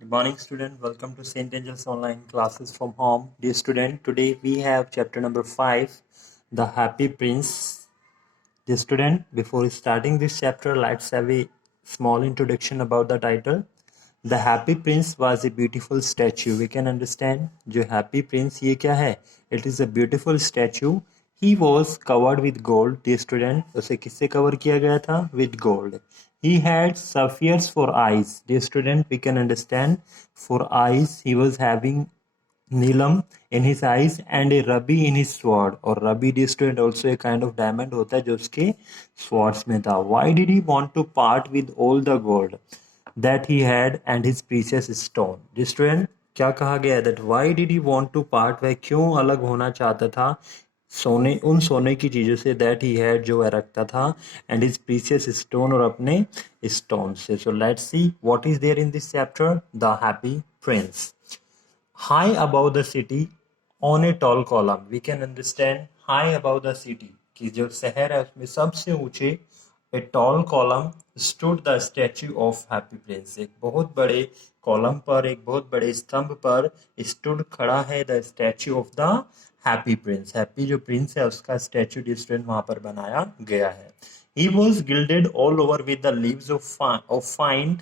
Good morning, student. Welcome to St. Angel's Online Classes from Home. Dear student, today we have chapter number 5, The Happy Prince. Dear student, before starting this chapter, let's have a small introduction about the title. The Happy Prince was a beautiful statue. We can understand जो Happy Prince ये क्या है? It is a beautiful statue. He was covered with gold. Dear student, उसे किससे cover किया गया था? With gold. He had sapphires for eyes. Dear student, we can understand for eyes he was having Neelam in his eyes and a ruby in his sword. और ruby, dear student, also a kind of diamond होता है जो उसके swords में था. Why did he want to part with all the gold that he had and his precious stone? Dear student, क्या कहा गया है? That why did he want to part? वह क्यों अलग होना चाहता था उन सोने की चीज़ों से that he had जो वह रखता था and his precious stone और अपने stone से. So let's see what is there in this chapter. The Happy Prince. High above the city on a tall column. We can understand high above the city कि जो शहर है उसमें सबसे ऊंचे a tall column stood the statue of Happy Prince. एक बहुत बड़े कॉलम पर, एक बहुत बड़े स्तंभ पर stood खड़ा है the statue of the Happy Prince. Happy जो प्रिंस है उसका स्टैचू डिस्टेंट वहां पर बनाया गया है. He was gilded all over with the leaves of fine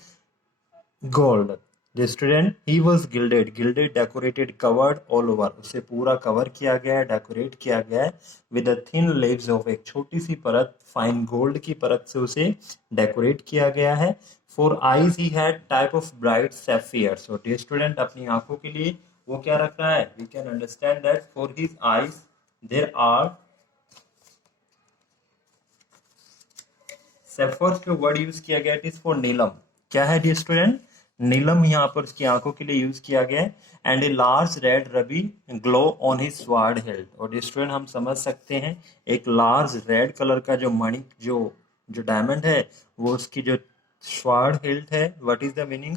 gold. The student, he was gilded, decorated, covered all over. उसे पूरा कवर किया गया है, डेकोरेट किया गया है with the thin leaves of एक छोटी सी परत, फाइन गोल्ड की परत से उसे डेकोरेट किया गया है. For eyes he had type of bright sapphires. So dear student, अपनी आंखों के लिए वो क्या रख रहा है? We can understand that for his eyes there are sapphires जो वर्ड यूज किया गया है, it is for नीलम. क्या है dear student? नीलम यहाँ पर उसकी आंखों के लिए यूज किया गया है. And a large red rabi glow on his sword hilt. और स्टूडेंट हम समझ सकते हैं एक लार्ज रेड कलर का जो मणि जो डायमंड है वो उसकी जो स्वॉर्ड हिल्ट है. What is the meaning?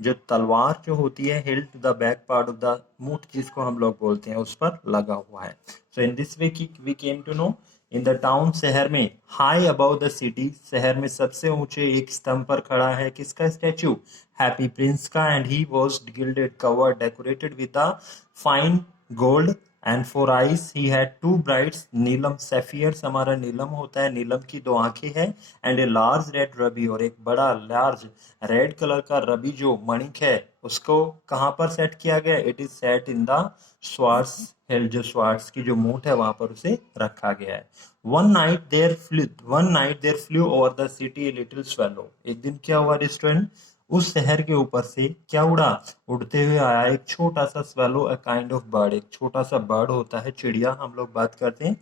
जो तलवार जो होती है, hilt the back part of the मूठ जिसको हम लोग बोलते हैं, उस पर लगा हुआ है. So in this way we came to know in the town, शहर में, हाई अबाउ द सिटी, शहर में सबसे ऊंचे एक स्तंभ पर खड़ा है किसका स्टैचू? हैप्पी प्रिंस का. And he was gilded, covered, decorated with the fine gold. And for eyes he had two brights नीलम सैफियर्स. हमारा नीलम होता है, नीलम की दो आंखें हैं. And a large red ruby, और एक बड़ा लार्ज रेड कलर का रबी जो मणिक है उसको कहाँ पर सेट किया गया? It is set in the स्वार्स हिल, जो स्वार्स की जो मूठ है वहां पर उसे रखा गया है. One night there flew over the city a little swallow. एक दिन क्या हुआ स्टूडेंट? उस शहर के ऊपर से क्या उड़ा? उड़ते हुए आया एक छोटा सा swallow, a kind of bird. एक छोटा सा बर्ड होता है, चिड़िया हम लोग बात करते हैं.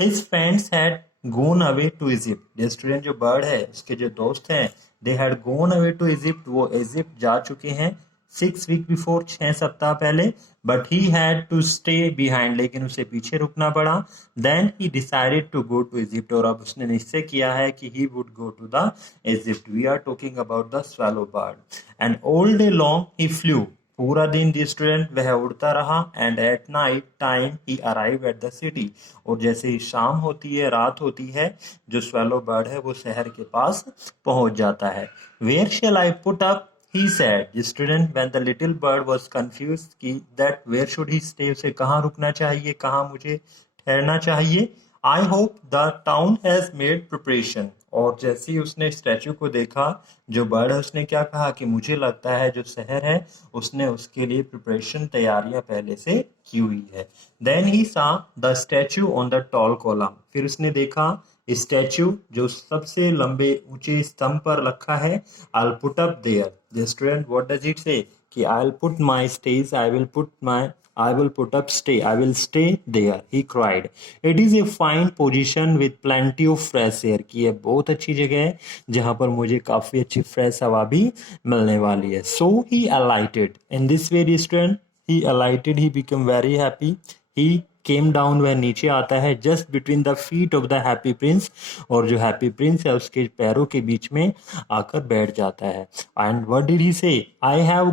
His friends had gone away to Egypt. Student जो बर्ड है उसके जो दोस्त हैं, they had gone away to Egypt, वो इजिप्ट जा चुके हैं 6 वीक बिफोर, 6 सप्ताह पहले. But he had to stay behind, लेकिन उसे पीछे रुकना पड़ा. Then he decided to go to Egypt, और अब उसने निश्चय किया है कि he would go to the Egypt. We are talking about the swallow bird. And all day long he flu. पूरा दिन दी स्टूडेंट वह उड़ता रहा. And at night time he arrive at the city, और जैसे ही शाम होती है, रात होती है, जो स्वैलो बर्ड है वो शहर के पास पहुंच जाता है. Where shall I put up, he said. The student, when the little bird was confused कि that where should he stay, उसे कहाँ रुकना चाहिए, कहाँ मुझे ठहरना चाहिए. I hope the town has made preparation. और जैसे ही उसने स्टैचू को देखा, जो बर्ड है उसने क्या कहा कि मुझे लगता है जो शहर है उसने उसके लिए प्रिपरेशन, तैयारियां पहले से की हुई है. Then he saw the statue on the tall column. फिर उसने देखा स्टैचू जो सबसे लंबे ऊंचे स्तंभ पर रखा है. I'll put up there. The student, what does it say? कि I'll put my stays, I will put up stay, I will stay there, he cried. It is a fine position with plenty of fresh air. कि ये बहुत अच्छी जगह है जहाँ पर मुझे काफी अच्छी फ्रेश हवा भी मिलने वाली है. So he alighted. In this way, student, he alighted, he became very happy. He came down, वह नीचे आता है, just between the feet of the happy prince, और जो happy prince है उसके पैरों के बीच में आकर बैठ जाता है. And what did he say? I have a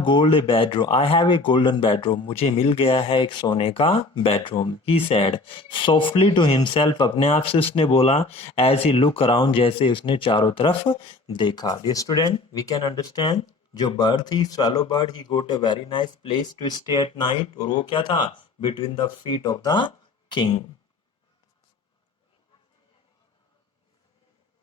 golden bedroom. मुझे मिल गया है एक सोने का bedroom. He said softly to himself. अपने आप से उसने बोला. As he looked around, जैसे उसने चारों तरफ देखा. Dear student, we can understand जो बर्ड थी swallow bird, he got a very nice place to stay at night, और वो क्या था, between the feet of the king.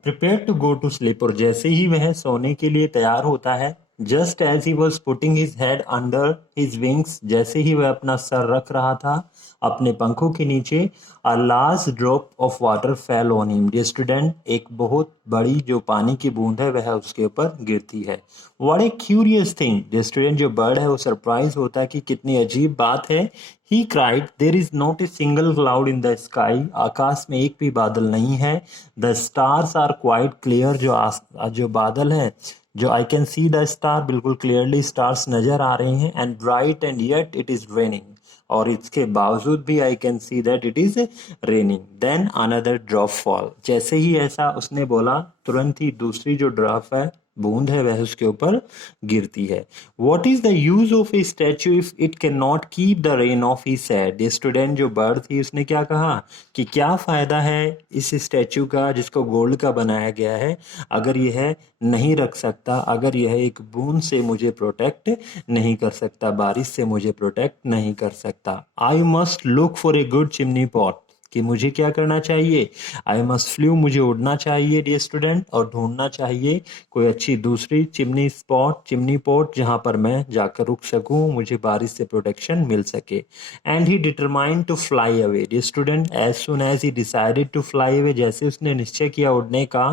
Prepare to go to sleep, और जैसे ही वह सोने के लिए तैयार होता है, just as he was putting his head under his wings, जैसे ही वह अपना सर रख रहा था अपने पंखों के नीचे, a large drop of water fell on him. Dear student, एक बहुत बड़ी जो पानी की बूंद है वह उसके ऊपर गिरती है। What a curious thing. Dear student, जो बर्ड है वो सरप्राइज होता है कि कितनी अजीब बात है। He cried, there is not a single cloud in the sky, आकाश में एक भी बादल नहीं है। The stars are quite clear, जो बादल हैं, जो I can see the star, बिल्कुल क्लियरली स्टार्स नजर आ रहे हैं। And bright and yet it is raining, और इसके बावजूद भी I can see that it is raining. Then another drop fall, जैसे ही ऐसा उसने बोला तुरंत ही दूसरी जो ड्रॉप है, बूंद है, वह उसके ऊपर गिरती है। What is the use of A statue if it can not keep the rain of, he said. Student, जो बर्ड थी उसने क्या कहा कि क्या फायदा है इस स्टैचू का जिसको गोल्ड का बनाया गया है, अगर यह नहीं रख सकता, अगर यह एक बूंद से मुझे प्रोटेक्ट नहीं कर सकता, बारिश से मुझे प्रोटेक्ट नहीं कर सकता। I must look for a good chimney pot, कि मुझे क्या करना चाहिए, आई मस्ट फ्लू, मुझे उड़ना चाहिए डियर स्टूडेंट, और ढूंढना चाहिए कोई अच्छी दूसरी चिमनी पॉट जहां पर मैं जाकर रुक सकूं, मुझे बारिश से प्रोटेक्शन मिल सके। And he determined to fly away. Dear student, as soon as he decided to fly away, जैसे उसने निश्चय किया उड़ने का,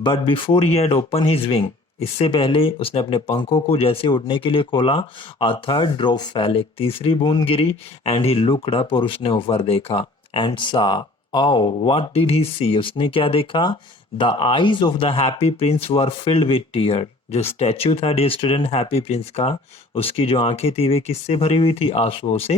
but before he had open his wing, इससे पहले उसने अपने पंखों को जैसे उड़ने के लिए खोला, अ थर्ड ड्रॉप फेल, एक तीसरी बूंद गिरी। एंड ही लुक्ड अप, और उसने ऊपर देखा। एंड सा, oh what did he see, उसने क्या देखा, the eyes of the happy prince were filled with tears। जो स्टैचू था डियर स्टूडेंट हैप्पी प्रिंस का, उसकी जो आंखें थी वे किससे भरी हुई थी, आंसुओं से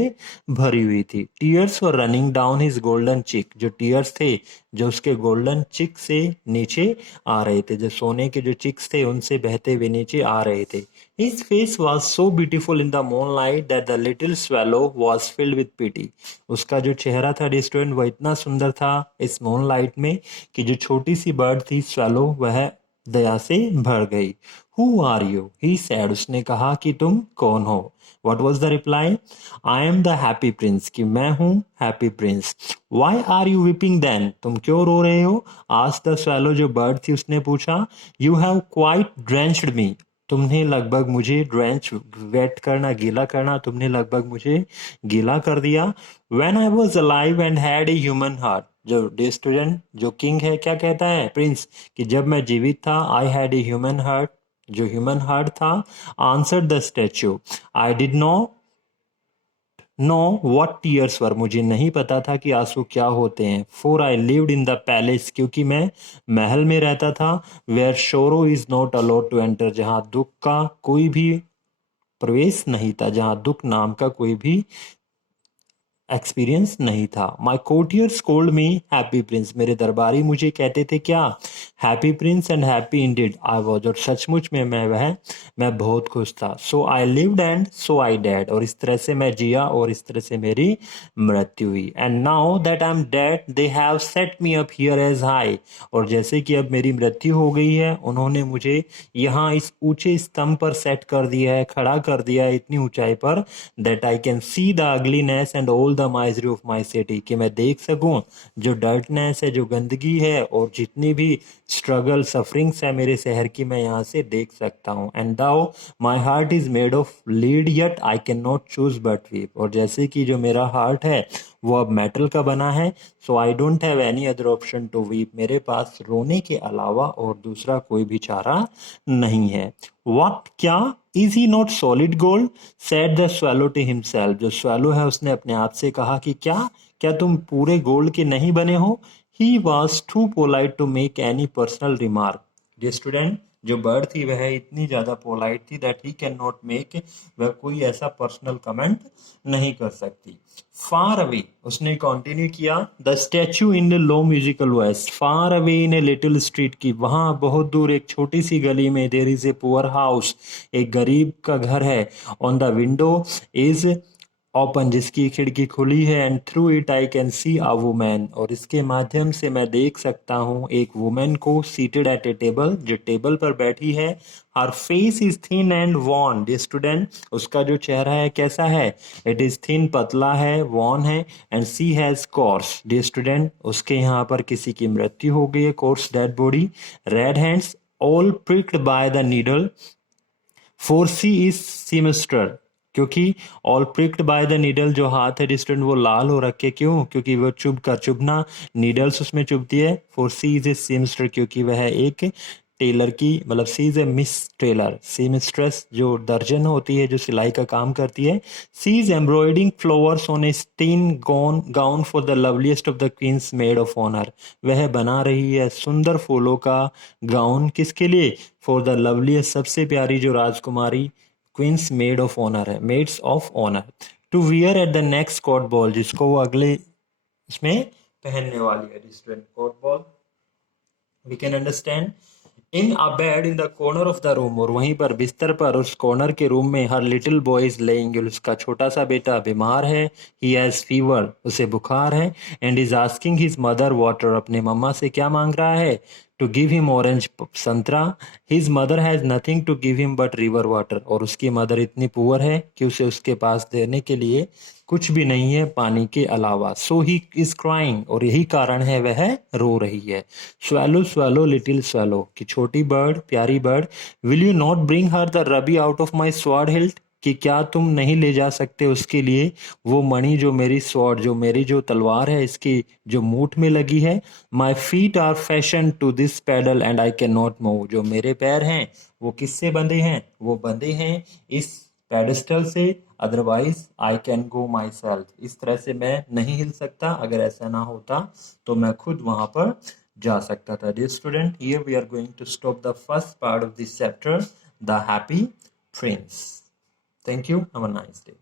भरी हुई थी। Tears were running down his golden चिक, जो टीयर्स थे जो उसके गोल्डन चिक से नीचे आ रहे थे, जो सोने के जो चिक्स थे उनसे बहते हुए नीचे आ रहे थे। His face was so beautiful in the moonlight that the little swallow was filled with pity। उसका जो चेहरा था डियर स्टूडेंट वह इतना सुंदर था इस मूनलाइट में कि जो छोटी सी बर्ड थी स्वैलो, वह दया से भर गई। Who are you, he said, उसने कहा कि तुम कौन हो। What was the reply, I am the Happy Prince, कि मैं हूँ Happy Prince. Why are you weeping then, तुम क्यों रो रहे हो। आज द स्वैलो, जो बर्ड थी, उसने पूछा। यू हैव क्वाइट ड्रेंच्ड मी, तुमने लगभग मुझे ड्रेंच, वेट करना, गीला करना, तुमने लगभग मुझे गीला कर दिया। When I was alive and had a human heart, जो डे स्टूडेंट, जो किंग है क्या कहता है प्रिंस, कि जब मैं जीवित था, I had a human heart, जो ह्यूमन हार्ट था। Answer the statue, I did not know what tears were, मुझे नहीं पता था कि आंसू क्या होते हैं। For I lived in the palace, क्योंकि मैं महल में रहता था। Where sorrow is not allowed to enter, जहाँ दुख का कोई भी प्रवेश नहीं था, जहाँ दुख नाम का कोई भी एक्सपीरियंस नहीं था। My courtiers called me happy prince, मेरे दरबारी मुझे कहते थे क्या, happy prince and happy indeed I was, और सचमुच में मैं बहुत खुश था। So I lived and so I died, और इस तरह से मैं जिया और इस तरह से मेरी मृत्यु हुई। And now that I am dead they have set me up here as high, और जैसे कि अब मेरी मृत्यु हो गई है, उन्होंने मुझे यहाँ इस ऊंचे स्तंभ पर सेट कर दिया है, खड़ा कर दिया है इतनी ऊंचाई पर, that I can see the ugliness and all the misery of my city, कि मैं देख सकूं जो डर्टनेस है, जो गंदगी है, और जितनी भी स्ट्रगल सफरिंग्स है मेरे शहर की, मैं यहाँ से देख सकता हूँ। And though my heart is made of lead yet I can not choose but weep, और जैसे कि जो मेरा हार्ट है वो अब मेटल का बना है, so I don't have any other option to weep, मेरे पास रोने के अलावा और दूसरा कोई भी चारा नहीं है। व्हाट, क्या, is he not solid gold, said the swallow to himself, जो स्वैलो है उसने अपने आप से कहा कि क्या तुम पूरे गोल्ड के नहीं बने हो। He was too polite to make any personal remark, जे स्टूडेंट, जो बर्ड थी वह इतनी ज्यादा पोलाइट थी that he can not make, वह कोई ऐसा पर्सनल कमेंट नहीं कर सकती। फार अवे, उसने कंटिन्यू किया, the statue in a low musical voice, far away in a little street, की वहां बहुत दूर एक छोटी सी गली में, there is a poor house, एक गरीब का घर है। On the window is open जिसकी खिड़की खुली है, and through it I can C a women, और इसके माध्यम से मैं देख सकता हूँ एक वुमेन को सीटेड एट ए टेबल, जो टेबल पर बैठी है। Her face is thin and wan, the student, उसका जो चेहरा है कैसा है, इट इज थिन, पतला है, वॉन है, and she has coarse, the student, उसके यहाँ पर किसी की मृत्यु हो गई है, coarse dead body. Red hands all pricked by the needle, for she is seamstress, क्योंकि all pricked by the needle, जो हाथ है डिस्टेंट वो लाल हो रखे, क्यों, क्योंकि वो चुभना, नीडल्स उसमें चुभती है। Four she is a semester, क्योंकि वह एक टेलर की, मतलब सी इज ए मिस टेलर, सीमेस्ट्रेस जो दर्जन होती है, जो सिलाई का काम करती है। She is embroidering flowers on a satin gown for the loveliest of the queen's maid of honour, वह बना रही है सुंदर फूलों का गाउन, किसके लिए, फॉर द लवलीस्ट, सबसे प्यारी जो राजकुमारी, क्वींस मेड ऑफ ऑनर है, maids of honour, to wear at the next court ball, जिसको वो अगले इसमें पहनने वाली है, student, court ball we can understand. In a bed in the corner of the room, और वहीं पर बिस्तर पर उस कॉर्नर के रूम में, her little boy is laying, उसका छोटा सा बेटा बीमार है, ही हैज फीवर, उसे बुखार है, and is asking his mother water, अपने मम्मा से क्या मांग रहा है, टू गिव हिम ऑरेंज, संतरा। His mother has nothing to give him but river water, और उसकी मदर इतनी पुअर है कि उसे उसके पास देने के लिए कुछ भी नहीं है पानी के अलावा। सो ही इज क्राइंग, और यही कारण है वह रो रही है। स्वैलो स्वैलो लिटिल स्वैलो, कि छोटी बर्ड, प्यारी bird, will you not bring her the rabi out of my sword hilt, कि क्या तुम नहीं ले जा सकते उसके लिए वो मणि जो मेरी स्वॉर्ड, जो मेरी जो तलवार है इसकी जो मूठ में लगी है। My feet are fashion to this pedal and I can not move, जो मेरे पैर हैं वो किससे बंधे हैं, वो बंधे हैं इस पेडिस्टल से, otherwise I can go my self, इस तरह से मैं नहीं हिल सकता, अगर ऐसा ना होता तो मैं खुद वहां पर जा सकता था। Dear student, here we are going to stop the first part of this chapter, the Happy Prince. Thank you, have a nice day.